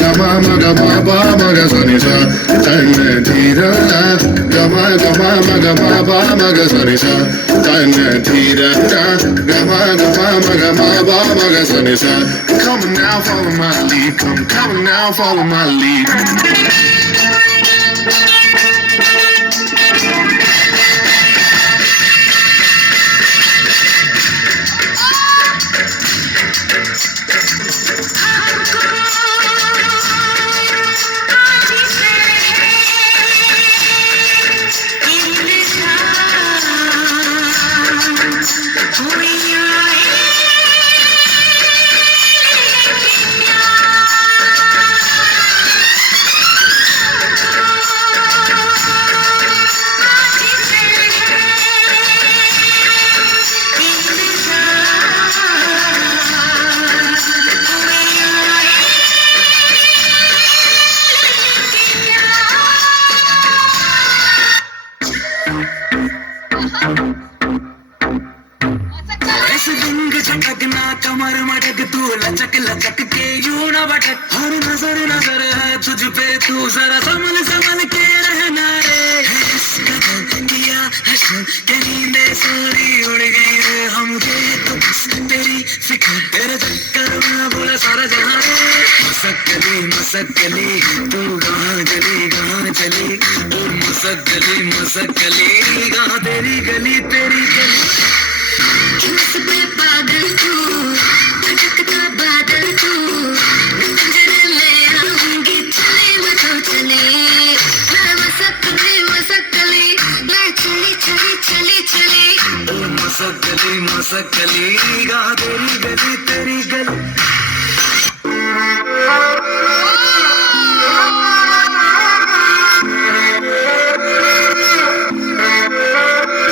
gama maga baba maga sanisha tanne dhira gama gama maga baba maga sanisha tanne dhira gama gama maga baba maga sanisha. Come on now, follow my lead. Come on now, follow my lead. ऐसे Bing झटकना कमर मटक तू लचक लचक के यूं ना भटक हर नजर नजर है तुझ पे तू जरा संभल संभल के रहना रे इस कदर किया हसन के नींदे सारी उड़ गई रे हमके तो बस तेरी फिक्र तेरे चक्कर में बोला सारा जहां रे मसकली मसकली तू कहाँ चली ओ मसकली मसकली कहाँ तेरी गली किस पे पागल तू भटकता बादल तू नजर में आऊंगी चले मैं तो चले मैं मसकली मसकली मैं चली चली चली चली ओ मसकली मसकली कहाँ तेरी